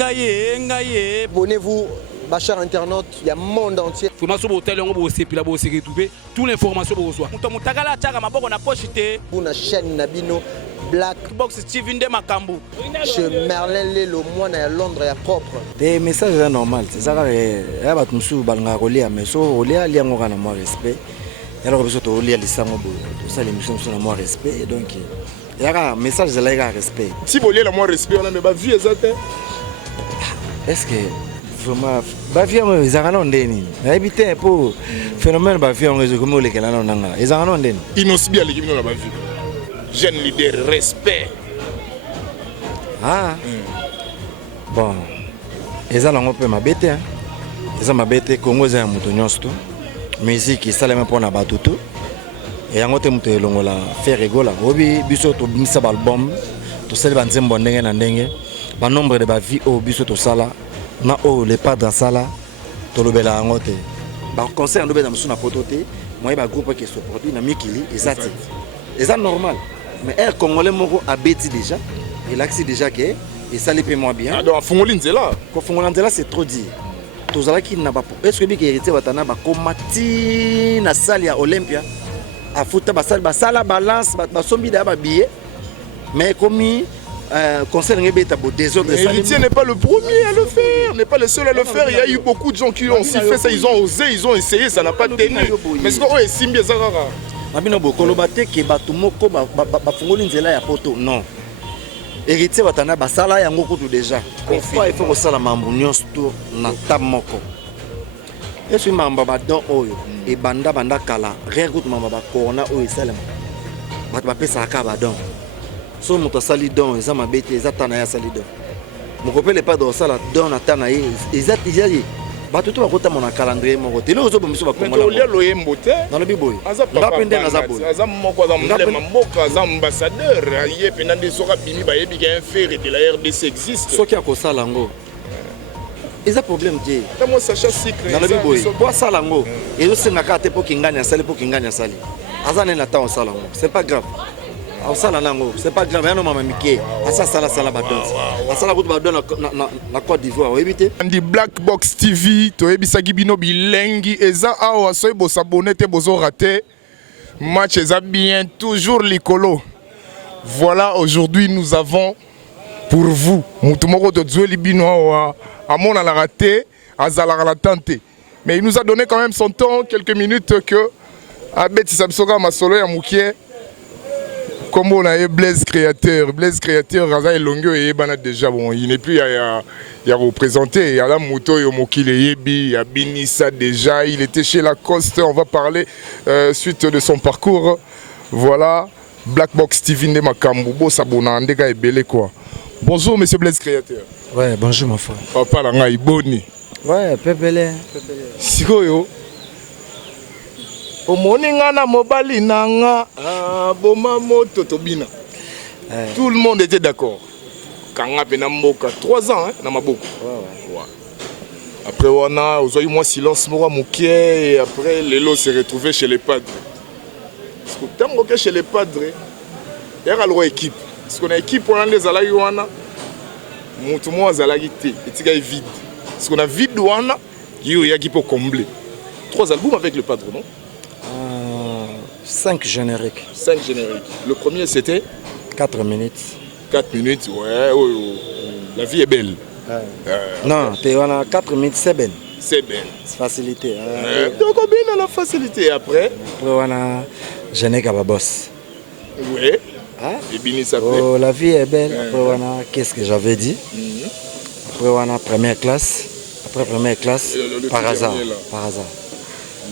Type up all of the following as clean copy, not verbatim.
Abonnez-vous, ma chère internaute, il y a un monde entier. Toute l'information pour reçoit. Pour la chaîne Nabino Black Box TV de Makambu. Chez Merlin le moine à Londres est propre. Des messages normaux. C'est ça que ya batumsu balanga kolia mais so olia liango na moi respect. Alors que so olia lisango bo. Tout ça l'émission sur la moi respect donc il y a un message de la respect. Si vous voulez la moi respect on a mais ba vie exacte. Est-ce que vraiment ba vie on ezana ndeni. Na habiter pour phénomène ba vie on réseau comme le kelana nanga. Ezana ndeni. Inosibia l'équipe na ba vie. Jeune leader respect. Ah. Bon. Ezana ngope mabete hein. Eza mabete Congo za muto nyonsto. Musique salema pona batutu. Et yango te muto elongola faire rigola. Obi biso to bimisa ba album. To sel ba nzembo ndenge na ndenge. Ba nombre de ba vie au biso to sala. Na o le pas dans sala. To lobela yango te. Ba concert ndo beza musuna potote. Moi ba groupe qui se produit na mikili ezati. Eza normal. Mais un Congolais moko a bêti déjà. Il a déjà que et ça les paie moins bien. Ah donc Fongolinzela. Quand Fongolinzela c'est trop dit. Tozala qui n'a pas. Est-ce que bi hérité batana ba komati na salle ya Olympia. A futa ba salle ba sala balance ba sombi da ba billet. Mais comme concert ngébeta bo désordre ça. Héritier n'est pas le premier à le faire, n'est pas le seul à le faire. Il y a eu beaucoup de gens qui ont aussi fait ça, ils ont osé, ils ont essayé, ça n'a pas tenu. Mais ce qu'on est simbi ça rara. Abino bo kolobate ke batu moko ba Fongolinzela ya poto non. Héritier batana basala yango kutu déjà. Pourquoi il faut que ça la mambo nyonsto na tamoko. Est-ce que mamba ba don oyo e banda kala rien kutu mamba ba corona oyo salama. Bat ba pesa ka ba don. So muto sali don eza mabete eza tana ya sali don. Mokopele pas do sala don na tana ye eza tijali. Batutu bakota mona calendrier moko te lozo bomiso ba komola. Mais lo yembo te. Dans le biboy. Ngapende na zabolo. Azamoko azamlema mboka azambassadeur aye penande soka bimi ba yebi ga un fer de la RDC existe. Soki akosala ngo. Eza problème te. Moi Sacha secret. Dans le biboy. Bo sala ngo. Ezo senga ka te po kinganya sali po kinganya sali. Azana na ta osala ngo. C'est pas grave. Osala nango, c'est pas grave, non mama Mickey. Asa sala badon. Asala ko badon na Côte d'Ivoire, vous évitez. Andi Black Box TV, to ebisa gibino bilengi eza awa soy bo s'abonner te bozo rater. Match eza bien toujours likolo. Voilà, aujourd'hui nous avons pour vous mutumoko to zwe libino awa amona la raté, azala la tenter. Mais il nous a donné quand même son temps, quelques minutes que Abeti Sabsoka masolo ya mukie. Comme on a Blaise Créateur, Raza et Longo et Ebana déjà, bon, il n'est plus à représenter. Il y a la moto, Yomokile Yebi, il y a Binissa déjà, il était chez Lacoste, on va parler suite de son parcours. Voilà, Black Box TV de Makambu, Sabona, Andega et Belé quoi. Bonjour monsieur Blaise Créateur. Ouais, bonjour mon frère. Papa Langa Iboni. Ouais, Pépélé. Sikoyo. Omoninga na mobali nanga boma moto tobina. Tout le monde était d'accord. Kanga pena mboka 3 ans hein, na maboko. Ouais. Après on a eu moi silence mora mukie et après Lelo s'est retrouvé chez les padres. Parce que tant que chez les padres, il y a une équipe. Parce qu'on a équipe on a les alagi wana. Mutu mo azalagi te, etika est vide. Parce qu'on a vide wana, il y a qui peut combler. 3 albums avec le padre, non? 5 génériques. 5 génériques. Le premier c'était 4 minutes. 4 minutes, ouais. La vie est belle. Non, on a 4 minutes, c'est belle. C'est belle. C'est facilité. Donc on a la facilité après. Après on a Jeanne Kababos. Oui. Et Bini ça fait. La vie est belle. Après on a qu'est-ce que j'avais dit. Après on a première classe. Après première classe, par hasard. Par hasard.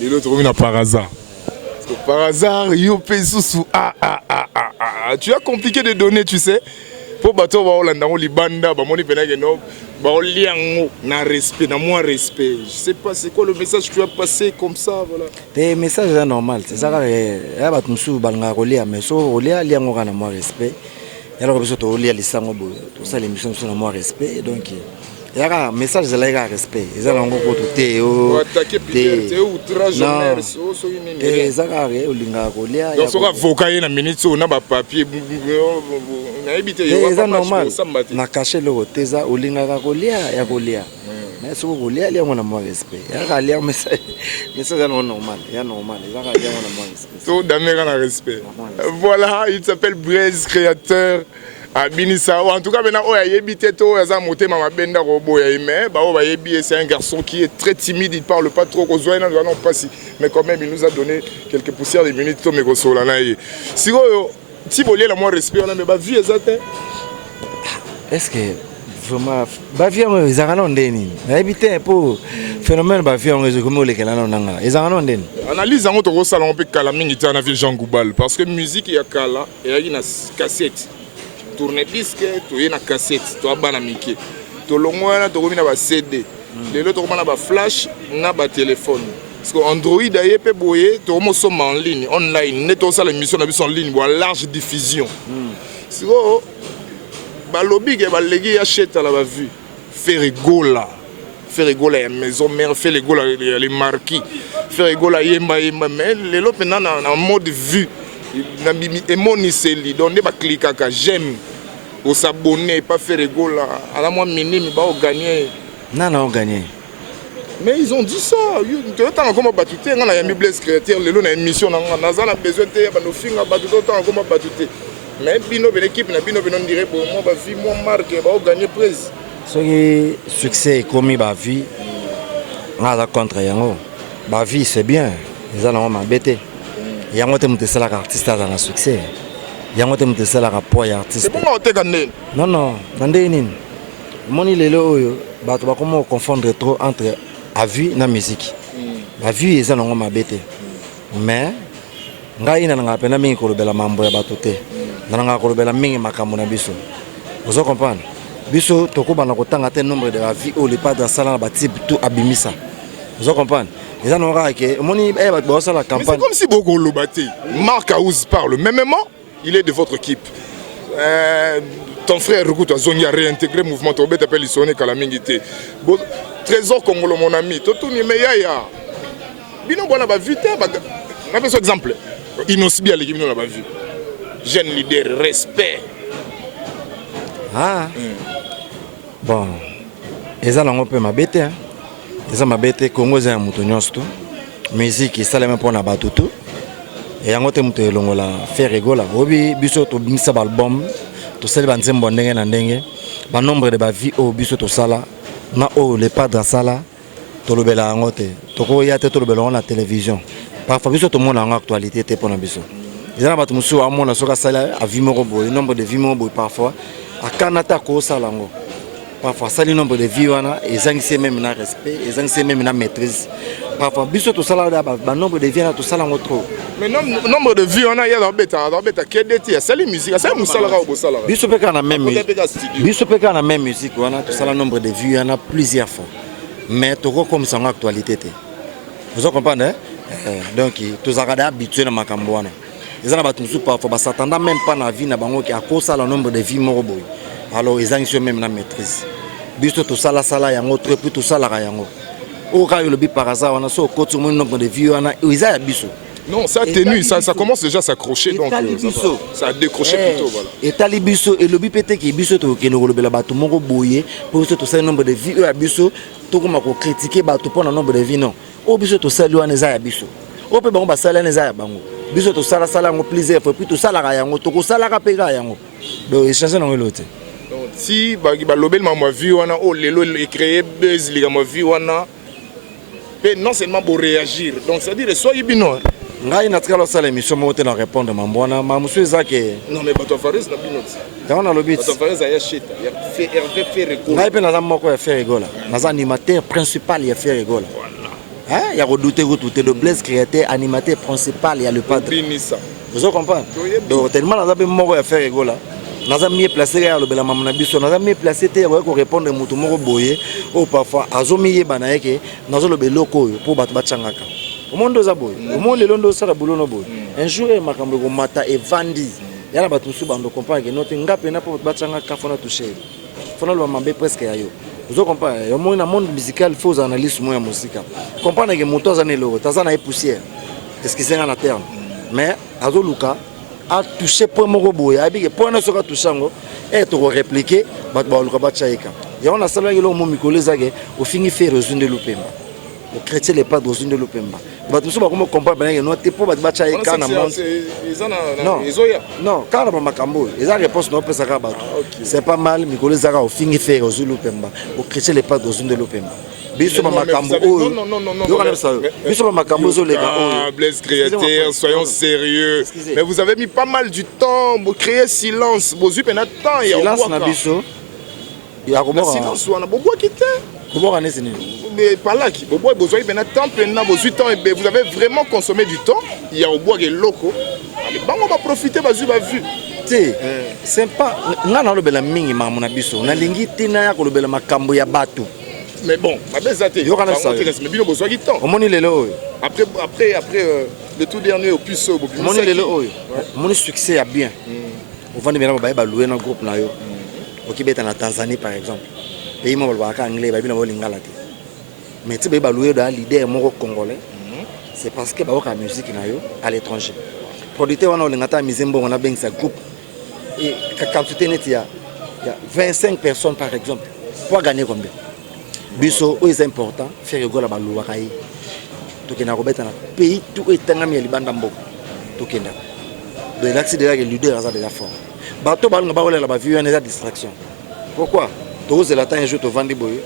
Et l'autre on a par hasard. Par hasard, tu as compliqué de donner, tu sais. Pour bateau, on libanda, na respect, na moins respect. Je sais pas, c'est quoi le message que tu as passé comme ça, voilà. Des messages normaux. C'est ça que ya batumsu balanga kolia mais so olia liango na moins respect. Ya lo biso to olia lisango bo. To ça l'émission sur na moins respect donc il y a un message de la respect. Ils ont un peu de thé. Attaquer Peter, outrage jeunesse. Et ça a avocat na minute on a papier eza normal na caché le teza olingaka kolia ya kolia mais soko kolia lia mona mo respect ya kalia mais ça normal ya normal eza kalia mona mo respect so damera na respect. Voilà, il s'appelle Blaise créateur Abinisa. En tout cas maintenant oya yebite to yaza motema mabenda robo ya ime ba oba yebi c'est un garçon qui est très timide, il parle pas trop ko zoina non pas si mais quand même il nous a donné quelques poussières de minutes to me ko sola na ye. Siko si vous voulez la moins respect, on a mais vie exacte. Est-ce que vraiment ba vie on les a non ndeni na habiter pour phénomène ba vie on les comme les kala non nanga ils a non ndeni analyse en autre salon peut kala mingi ta na vie Jean Goubal parce que musique ya kala et y a une cassette tourner disque to y na cassette to abana miki to longwana to komina ba CD les autres komana ba flash na ba téléphone. Parce que Android d'ailleurs peut boyer, tout le monde sommes en ligne, online, net ça l'émission na biso en ligne, à large diffusion. C'est quoi? Ba lobby que ba légui achète à la vue. Faire rigola la maison mère, faire rigola les marquis, faire rigola yemba mais les autres maintenant en mode vue. Na bimi emoniseli donner ba cliquer ka j'aime ou s'abonner pas faire rigola à la moins minime ba gagner. Non gagner. Mais ils ont dit ça. Tu as comment battu. Tu as mis Blaise créateur. Le long a une mission. On a besoin de nos filles. Battu. Tu as comment battu. Mais Bino l'équipe na Bino on dirait pour moi vie moi marque va gagner prise. Ce qui succès commis ba vie. On a contre yango. Ba vie c'est bien. Ils ont m'embêté. Yango te mutesala artiste dans le succès. Yango te mutesala rapport artiste. C'est pourquoi on te gagné. Non. Ndé nini. Moni lelo oyo ba to ba comment confondre trop entre a vu na musique. La vue est en ma bête. Mais, ngai na nga pena mingi ko lobela mambo ya batote. Na nga ko lobela mingi makambo na biso. Vous comprenez? Biso toko bana ko tanga te nombre de la vie au le pas dans sala ba type tout abimisa. Vous comprenez? Les gens n'aura que moni ba bo sala campagne. C'est comme si Bogo Lobate. Marc Aouz parle. Mais même il est de votre équipe. Ton frère Rukuta Zoni a réintégré le mouvement Tobet appelle Isone Kalamingité. Trésor Congolo mon ami, tout ni meya. Bino bona ba vite ba. On a besoin d'exemple. Inosbi à l'équipe non la ba vu. Jeune leader, respect. Bon. Eza lango pe mabete hein. Eza mabete Congo za muto nyonsto. Musique sala même pona batutu. Et yango te muto elongola faire rigola. Obi biso to bimisa ba album. To sala ba nzembo ndenge na ndenge. Ba nombre de ba vie au biso to sala. Na o le pas dans sala to lobela ngote to ko ya te to lobela na télévision parfois biso to mona en actualité te pona biso ezana batu musu amona soka sala a vimoro boy nombre de vimoro boy parfois a kanata ko sala ngo parfois sali nombre de vie wana ezangisi même na respect ezangisi même na maîtrise parfois biso to sala ba nombre de vie na to sala ngo trop mais nombre de vie on a ya dans beta kedeti sali musique ça musala ka obosala biso pe kana même biso pe kana même musique wana to sala nombre de vie on a plusieurs fois mais to ko comme ça en actualité te vous comprenez donc tous agada habitué na makambo wana ezana batu musu parfois ba s'attendant même pas na vie na bango ki akosa le nombre de vie moko boy alors ezangisi même na maîtrise biso to sala yango trop plus to sala yango o ka yo le bi par hasard on a so ko tout nombre de vie wana eza ya biso. Non, ça atténue, ça commence déjà à s'accrocher, donc ça a décroché plutôt. Voilà. Et Talibiso, et le bipété qui est biso, qui est le bateau moro boyé, pour que tu sais le nombre de vies, à biso, tout comme on critiquer bateau pour le nombre de vies, non. Au biso, tu sais, l'ouan est à biso. Au peu, on va saler les à bango. Biso, tu sais, la salle en plaisir, faut plus tout ça la yango, tu sais, la rapéga yango. Donc, échanger dans l'autre. Donc, si, l'obel m'a vu, on a, oh, l'élo, il crée buzz, il m'a vu, on a, non seulement pour réagir, donc c'est-à-dire, soyez bino. Ngai na tika losala émission mo te na répondre mambona ma musu ezake non mais bato Faris na binoti dans na lobby bato Faris ya cheta ya fait Hervé Ferregola ngai pe na moko ya Ferregola na animateur principal ya Ferregola voilà hein ya redouter le Blaise créateur animateur principal ya le padre Binissa vous comprenez donc tellement na pe moko ya Ferregola naza mieux placé ya lobela mamna biso naza mieux placé te ko répondre mutu moko boye ou parfois azomiye bana yeke nazo lobeloko pour bato bachangaka. Au monde aux abois, au monde les londos ça la boulot no boy. Un jour il m'a cambré au matin et vendi. Il y a battu sous bande comprendre que notre ngapé n'a pas batanga kafona touché. Fona le mambe presque ayo. Vous comprenez? Au monde musical faut analyse moi musique. Comprendre que motos anelo, tazana et poussière. Est-ce que c'est en terme? Mais azoluka a touché point moko boye abike point na soka touché ngo et to répliquer bat ba luka ba chaika ya on a sala yelo mo mikolo zake au fini faire Rosundé Lupemba au chrétien les pas de Rosundé Lupemba bat muso ba comment comprendre ben no te po bat ba chaika na monde non quand ba makambo eza réponse no pesa ka ba c'est pas mal mikolo zaka au fini faire Rosundé Lupemba au chrétien les pas de Rosundé Lupemba biso ba makambo non biso ba makambo zo les gars Blaise Créateur, soyons sérieux. Mais vous avez mis pas mal du temps pour créer silence. Vous avez mis temps et silence na biso ya ko silence on a beaucoup quitté. Comment est-ce mais par là qui vous avez besoin de temps pendant vos 8 ans et vous avez vraiment consommé du temps. Il y a au bois des locaux. On va profiter va vu. C'est pas ngana lo bela mingi mamu na biso na lingi tina ya ko lo bela makambo ya batu. Mais bon, mais bien besoin de temps. Après le tout dernier au plus mon succès a bien. On va bien ba louer un groupe na yo. OK beta na Tanzanie par exemple. Pays mo ba ka anglais ba bina bo lingala te. Mais tu ba louer da leader moko congolais. C'est parce que ba ka musique na yo à l'étranger. Producteur wana olingata mizembo on a bien sa groupe. Et quand tu t'es net il y a 25 personnes par exemple. Pour gagner combien? Biso c'est important faire gola ba luwa kai to kena robeta na pays tout etanga mi libanda mboko to kenda de l'axe de la leader ça déjà fort bato ba ngaba olela ba vivre une distraction pourquoi to ze la temps un jour to vandi boye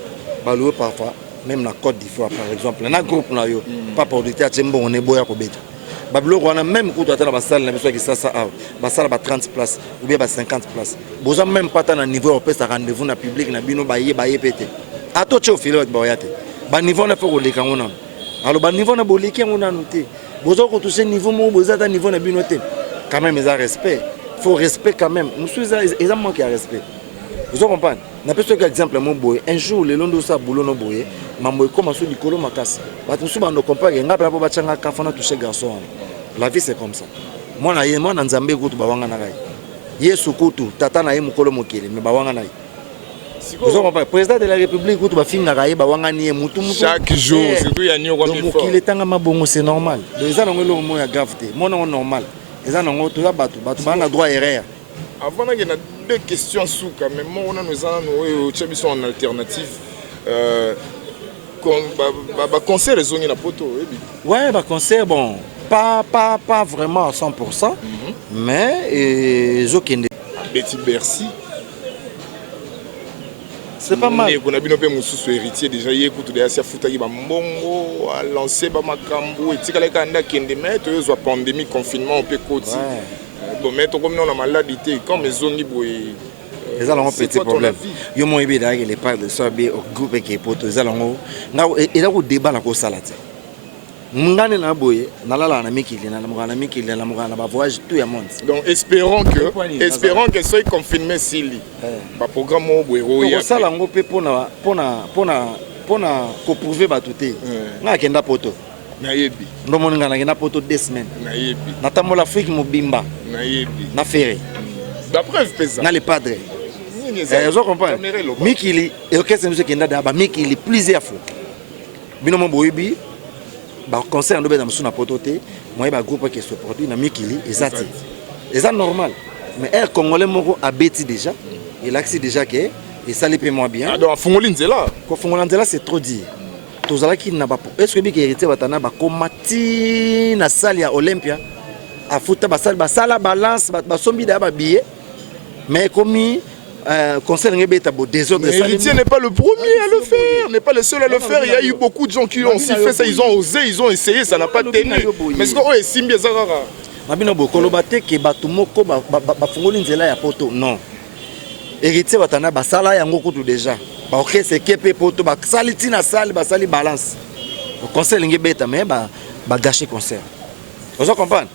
ba louer parfois même na Côte d'Ivoire par exemple na groupe na yo pas pour du théâtre mbongo ne boya ko beta ba bloko wana même ko to atala ba salle na biso ki ça ba salle ba 30 places ou bien ba 50 places boza même pas ta na niveau européen ça rendez-vous na public na bino ba ye pété à tout au fil de Boyate. Bas niveau na faut les canons. Alors bas niveau na boliki on a noté. Bozo ko toucher niveau mo boza ta niveau na binoté. Quand même ils ont respect. Faut respect quand même. Nous sommes ils ont manqué à respect. Vous comprenez? Na peut que exemple mon boy un jour le londo sa boulot no boye mambo comme sur likolo makasi. Ba tout souvent no comprendre nga ba changa ka fana toucher garçon. La vie c'est comme ça. Moi na nzambe ko to ba wanga na kai. Yesu kutu tata na ye mukolo mokele me ba wanga na vous avez le président de la République, chaque jour, surtout il y a un c'est normal. Les gens ont une gravité. Moi, c'est normal. Les gens ont un droit erreur. Avant, il y a deux questions sous quand même. Moi, nous avons en alternative. Concert, les zones poto. Ouais, concert, bon, pas vraiment à 100%, mais Betty Bercy. C'est pas mal. On a bien un héritier déjà hier pour tout ça fouta ba mbongo a lancé ba makambo et tika leka nda kende mettre yo pandémie confinement on peut côté. Bon mais comme on a maladie comme les zones boy les allons petit problème. Yo mo ibi da les pas de ça bien au groupe qui poto les allons na et là au débat na ko salate. Ngane na boye na lala na mikili na mugana ba voyage tout le monde. Donc espérons que soit confiné sili. Ba programme au bureau ya. Ça la ngo pe pona ko prouver ba touté. Na kenda poto. Na yebi. Ndo moninga na kenda poto 2 semaines. Na yebi. Na tambola Afrique mobimba. Na yebi. Na ferré. D'après pesa. Na les padres. Vous comprenez? Mikili et orchestre musique kenda da ba mikili plusieurs fois. Bino mo boyebi. Bah concert nous dans sous na pototé moi ba groupe qui se produit na mikili ezati eza normal mais air congolais moko a beti déjà il a déjà que et ça les paie moins bien donc fongolinzela ko fongolinzela c'est trop dire tozala ki na ba est-ce que bi héritier batana ba komati na salle ya Olympia a futa ba salle balance ba sombi da ba billet mais comme concert Ngebeta Bo désordre. Héritier n'est pas le premier à le faire, n'est pas le seul à le faire. Il y a eu beaucoup de gens qui ont aussi fait ça, ils ont osé, ils ont essayé, ça n'a pas tenu. Mais ce qu'on est Simbi Zarara. Mabino Bo Kolobate ke batumoko ba fongoli nzela ya poto non. Héritier batana ba sala yango kutu déjà. Ba OK c'est kepe poto ba saliti na salle ba sali balance. Le concert Ngebeta mais ba gâcher concert. Vous comprenez?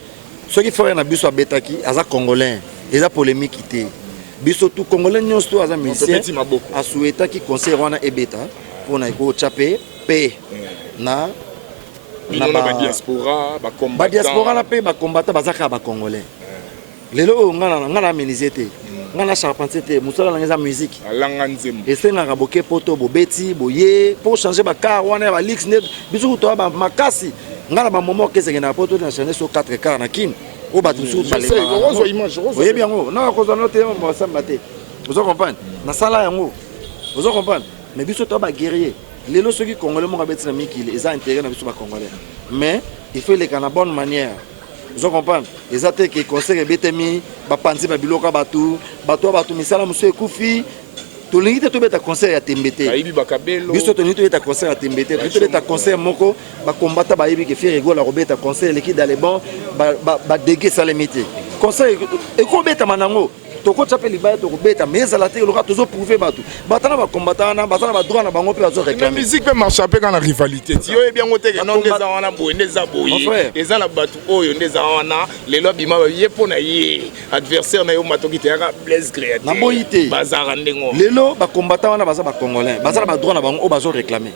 Ceux qui font un abus sur Betaki, aza congolais, ils a polémiqueité. Biso tout congolais nyonso aza musicien a souhaité qui concert wana ebeta pour na ko chapé p na ba diaspora na pe ba combattant bazaka ba congolais lelo ngana ministre ngana charpentier te musala na ngeza musique alanga nzembo esenga boke poto bobeti boye pour changer ba car wana ba lix net biso to ba makasi ngana ba moment que c'est na poto na changer sur 4 car na kin o bato mosusu oyebi yango na bakozwa no te basamba te ozo comprendre nasala yango ozo comprendre mais biso to baguerrier lelo soki congolais moko abeti na mikili eza intérêt na biso bacongolais mais il faut eleka na bonne manière ozo comprendre eza te ke conseil ebetemi bapanzi babiloko bato misala mosusu ekufi tolingi te tobeta conseil ya tembe te biso tolingi tobeta conseil ya tembe te tobeta conseil moko bakombata bayebi ke fi rigola kobeta conseil eleki dans les bons badege esalemi te conseil ekobetama nango tokotya mpe libaya tokobeta mais ezala te eloka tozoprouve bato batana bakombata wana baza na badroit na bango mpe bazoréclame musique mpe marche mpe kaka na rivalité ti oyebi yango te no nde eza wana boye nde eza boye eza na bato oyo nde eza wana lelo abima ye mpo na ye adversaire na yo matoki te yaka blaise créateur naboyi te bazaka ndengo lelo bakombata wana baza bacongolais baza na badroit na bango oyo bazoréclame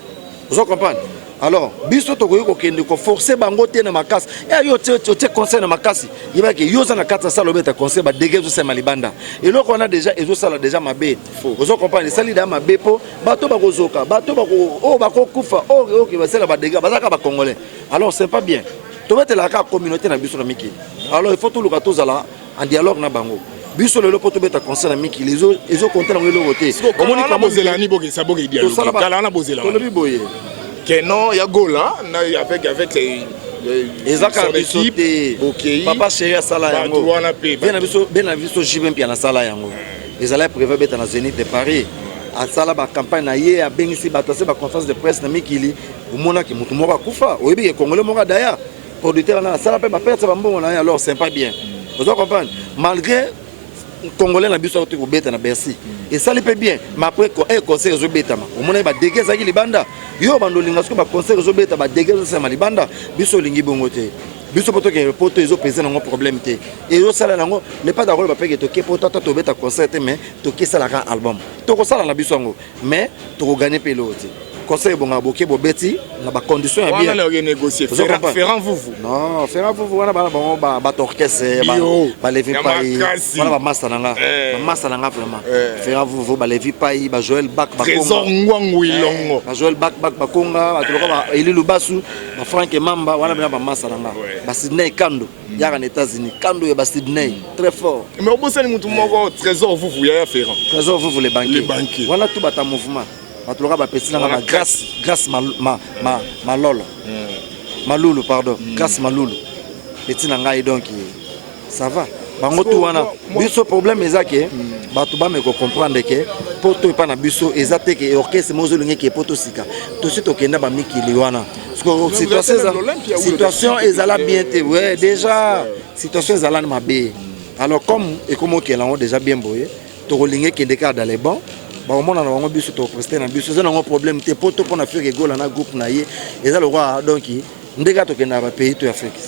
ozo comprendre alors biso tokoki kokende koforce bango te na makasi yo tie conseil na makasi yebaki yo oza na kati ya sala obeta conseil badege ezosema libanda eloko wana déjà ezosala déjà mabe ozo comprendre esali da mabe mpo bato bakozoka bato oyo bakokufa oyo basala badege bazalaka bacongolais alors c'est pas bien tobetelaka communauté na biso na mikili alors il faut toluka tozala en dialogue na bango biso lelo po tobeta conseil na mikili ezokonte nango eloko te omoni kabozelani bokesa boke dialogue kala wana bozela tolobi boye que non ya gola avec ezaka biso te papa chéri asala yango be na biso jibe mpe na sala yango ezala prévu beta na Zénith de Paris asala bacampagne na ye abengisi bato ase baconférence de presse na mikili omonaki motu moko akufa oyebi ke congolais moko daya producteur wana asala mpe baperte bambongo na ye alors c'est pas bien ozo comprendre malgré congolais na biso te kobeta na Bercy esali mpe bien mais après conseil ezobetama omona badege ezalaki libanda yo bandolinga soki baconseil ezobeta badege ezosema libanda biso olingi bongo te biso po tokende poto ezopesa nango problème te ezosala nango ne pas d'accord bapeke toke po tata tobeta conseil te mais tokesalaka album tokosala na biso yango mais tokoganye mpe eloko te conseil bonga boke bobeti na bacondition ya bien wana le négocier Ferrand Vuvu non Ferrand Vuvu wana bana bango bato orchestre balevi pai wana bamasta nanga vraiment Ferrand Vuvu balevi pai ba Joël Bak bakonga Trésor Ngwangu Ilongo ba Joël Bak bakonga batoloka ba Eli Lubasu ba Frank Mamba wana bana bamasta nanga ba Sydney Kando yaka na États-Unis Kando ya ba Sydney très fort mais obosani mutu moko Trésor Vuvu ya Ferrand Trésor Vuvu les banquiers wana tout bata mouvement batoloka bapesi nanga ba grâce malolo malulu pardon grâce malulu petit na ngai donc ça va bango tout wana biso problème ezake bato bameko comprendre ke poto epa na biso ezate ke orchestre mozolingi ke poto sika tosi tokenda bamikili wana situation ezala bien te ouais déjà situation ezala mabe alors comme ekomokela ngo déjà bien boye tokolingi kende ka dans les bons baomona na bango biso topreste na biso eza nango problème te poto mpona faire egola na groupe na ye eza lokwa donc ndenge tokenda bapays to afrique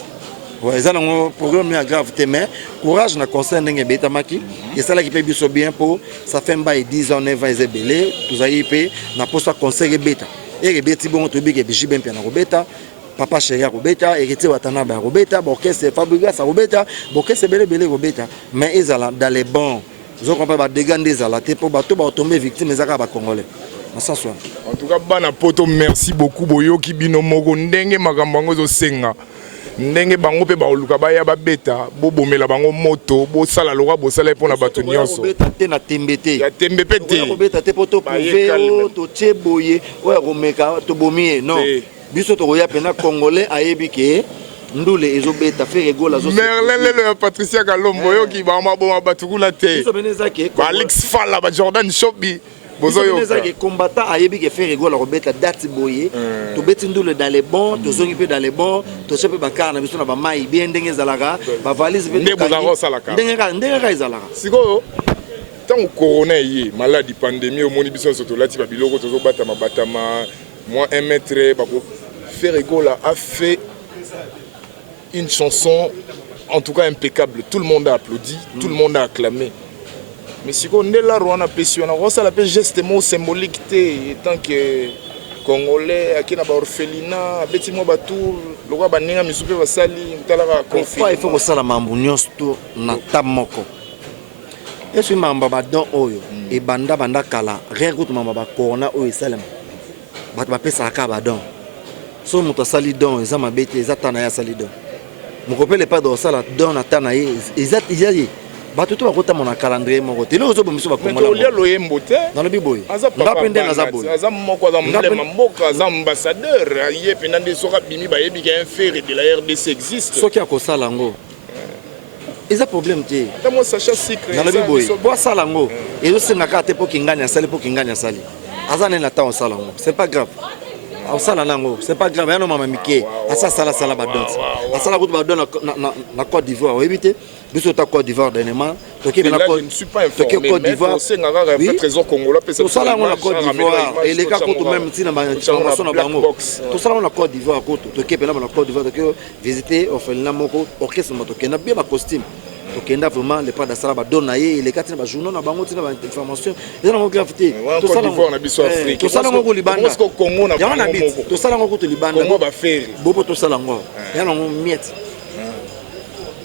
eza nango problème ya grave te mais courage na conseil ndenge ebetamaki esalaki mpe biso bien mpo ça fait mbai 10 ans 9 ans eza ebele tozali mpe na posa conseil ebeta ebeti bongo toyebi ke bijibe mpe na kobeta papa chéri akobeta héritier watanabe akobeta borchestre fabrigas akobeta borchestre ebelebele ekobeta mais ezala dans les bons zo comprendre ba dégâts ndezala te po bato ba tomber victime ezaka ba congolais na sens wana en tout cas bana poto merci beaucoup boyoki bino moko ndenge makambo ngo zo senga ndenge bango pe ba oluka ba ya ba beta bobomela bango moto bo sala lokwa bo sala pona bato nyonso beta te na tembete ya tembe pete ko beta te poto prouver to cheboye oya komeka to bomie non biso to ya pena congolais ayebi ke ndule ezobeta faire egola zo Merlin lelo ya Patricia Kalombo yoki ba maboma batukula te biso beneza ke Alex Fala ba Jordan Shobi bozo yo beneza ke combattant ayebi ke faire egola kobeta date boye to beti ndule dans les bons to zongi pe dans les bons to chepe bakana biso na ba mai bien ndenge zalaka ba valise pe ndenge ka ezalaka sikoyo tango corona ye maladie pandémie omoni biso soto lati ba biloko tozo batama moi 1 mètre ba ko faire egola a fait une chanson en tout cas impeccable, tout le monde a applaudi, tout le monde a acclamé. Mais si on est là, on a pression, on a la geste symbolique tant que Congolais, qui n'a pas orphelinat, petit mot batou, le roi baninga misupe basali, mtalaka confinement. Il faut que ça la mambunios tout na tamoko. Et ce mamba badon oyo et banda kala, rien que mamba ba corona oyo salem. Bat ba pesa ka badon. So muta sali don, eza mabete, eza tana ya sali don. mokope le pas de sala don atana ezali bato to bakota mon calendrier moko te lozo bomiso bakomola mais to loyembo te dans le biboy ngapende ngazaboy azam moko azam mlema mboka azam ambassadeur aye pena de soka bimi ba yebi ka un fer de la RDC existe soki akosala ngo eza problème te tamo sacha secret dans le biboy bo sala ngo ezo senga ka te po kinganya sali po kinganya sali azana na ta sala ngo c'est pas grave asala nango c'est pas grave yano mama mike asa sala sala ba danse asala ko ba don na Côte d'Ivoire éviter biso ta Côte d'Ivoire dernièrement toki na Côte Côte d'Ivoire c'est ngaka pas trésor congolais peut ça sala na Côte d'Ivoire et les cas ko même si na information na bango to sala na Côte d'Ivoire ko toki pe na Côte d'Ivoire toki visiter orphelinat moko orchestre moto ke na bien ba costume tokenda vraiment le pas de sala ba dona ye les quatre ba journaux na bango tina ba information eza na gravité to sala na biso Afrique to sala ngo libanda parce que Congo na bango to sala ngo to libanda Congo ba faire bobo to sala ngo ya ngo miette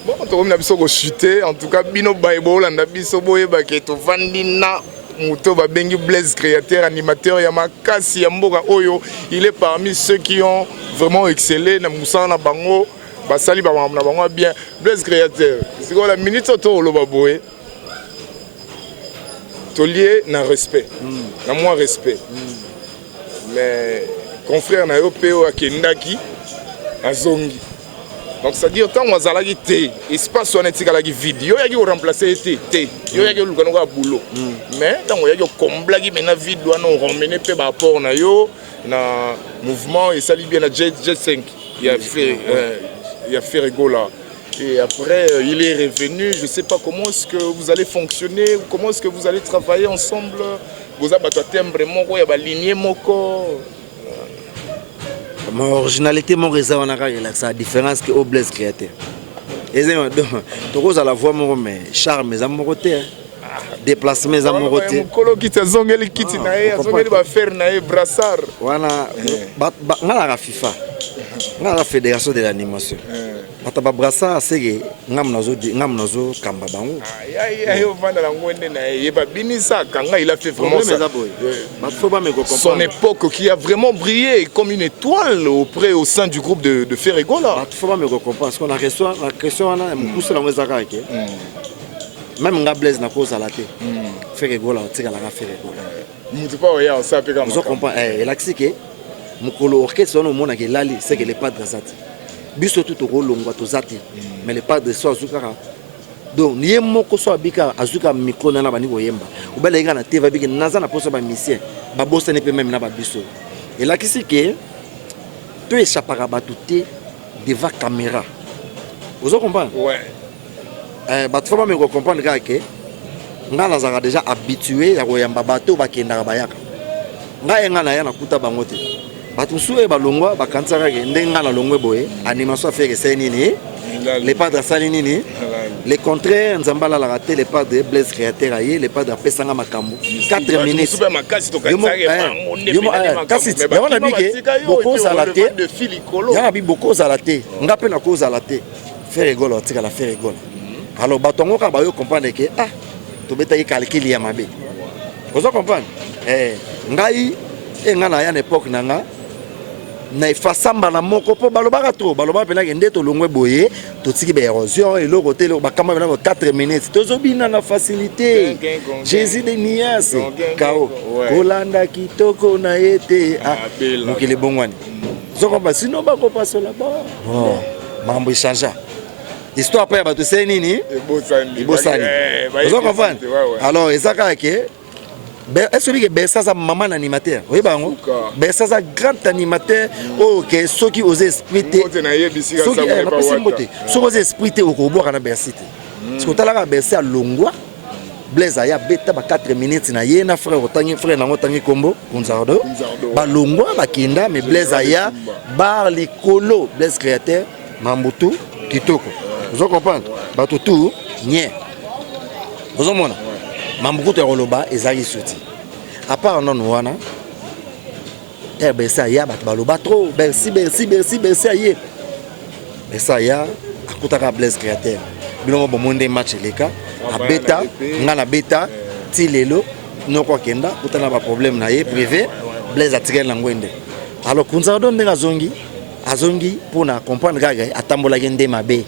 bon to na biso ko chuter en tout cas bino baebo landa biso boye ba ke to vandina muto ba bengi Blaise créateur animateur ya makasi ya mboka oyo il est parmi ceux qui ont vraiment excellé na musana na bango basali ba na bango bien Blaise créateur c'est quoi la minute to lo baboye to lié na respect na moins respect mais confrère na yo peo akendaki azongi donc c'est à dire tant on zalaki té espace on etika la vidéo yaki remplacer té yo yaki lukano ka boulot mais tant on yaki komblaki mena vidéo on remene pe ba rapport na yo na mouvement et sali bien na J5 il a fait rigola. Et après, il est revenu. Je ne sais pas comment est-ce que vous allez fonctionner, comment est-ce que vous allez travailler ensemble. Vous avez un timbre, il y a lignée, mon originalité, mon réseau, on a la différence que au Blaise créateur. Et c'est donc, à la voix, mais charme, mes amoureux, déplacement, mes amoureux. Mon collègue qui t'a zongé, qui t'a zongé, il va faire un brassard. Voilà, on a la FIFA. On a la fédération de l'animation. On a brassard, c'est que on a kamba bango. Il a fait vraiment son époque qui a vraiment brillé comme une étoile au sein du groupe de Ferregola. Il faut pas me comprendre parce qu'on a la question on a poussé la mozaka ke. Même nga Blaise na cause à la tête. Ferregola on tire la Ferregola. Mutu pa oya ça pe comme ça. Vous comprenez elaxike mukolo orchestre on mona ke lali c'est que les pas de zati. Biso tout au longwa to zati mais les pas de so azukara. Donc ni moko so abika azuka micro na bani boyemba. Ubele ngana TV biki naza na poso ba musicien. Ba bossa ne pe même na ba biso. Elaxike to échappera batuté devant caméra. Vous comprenez? Ouais. Il faut me comprendre que nous sommes déjà habitués à koyamba bato bakendaka bayaka. Ngai nga na ya na kuta bango te. Bato suwe balongwa bakansaka ke ndenga na longwe boye animation fait que c'est nini les padres sali nini le contraire nzambala la raté les padres Blaise créateur aye les padres pesanga makambo 4 minutes. Super makasi to kansaka kasi ya na bike boko za la te ya na bi boko za la te ngape na cause la te faire rigolo tika la faire rigolo. Alors batongo ka ba yo comprendre que to beta yi calcul ya mabe. Vous comprenez? Ngai nga na ya na époque nanga na ifasamba na moko po balobaka to baloba pena ke ndeto longwe boye to tiki ba érosion et le côté ba kama na 4 minutes tozo bina na facilité Jésus de Nias kao Kolanda kitoko na ete mokile bongwani. Vous comprenez? Sinon ba ko passer là-bas. Bon, mambo changea. Histoire après bato c'est nini ibosani vous comprenez alors ezaka ke est-ce que Bersa sa maman animateur oui bango Bersa sa grand animateur OK ceux qui osent expliquer ceux qui osent expliquer au robot na Bersite parce que talaka Bersa longwa Blaise aya beta ba 4 minutes na ye na frère na otangi kombo Kunzardo ba longwa ba kinda mais Blaise aya bar likolo Blaise créateur Mambutu kitoko. Vous comprenez? Bato tout nie. Vous comprenez? Mambukuto roloba ezali souti. À part non wana. Bersa ya bat baloba trop. Merci aye. Bersa ya akutaka Blaise créateur. Bilongo bomonde match leka. A beta, ngana beta ti lelo noko kenda kutana ba problème na ye privé Blaise atire na ngwende. Alors Kunzardo ndenga zongi azongi pour na comprendre gaga atambola gende mabe.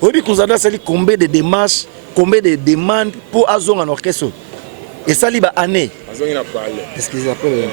Obi Kouzada sali combien de démarches, combien de demandes pour azonga en orchestre. Et ça li ba année. Azongi na parler. Est-ce qu'ils appellent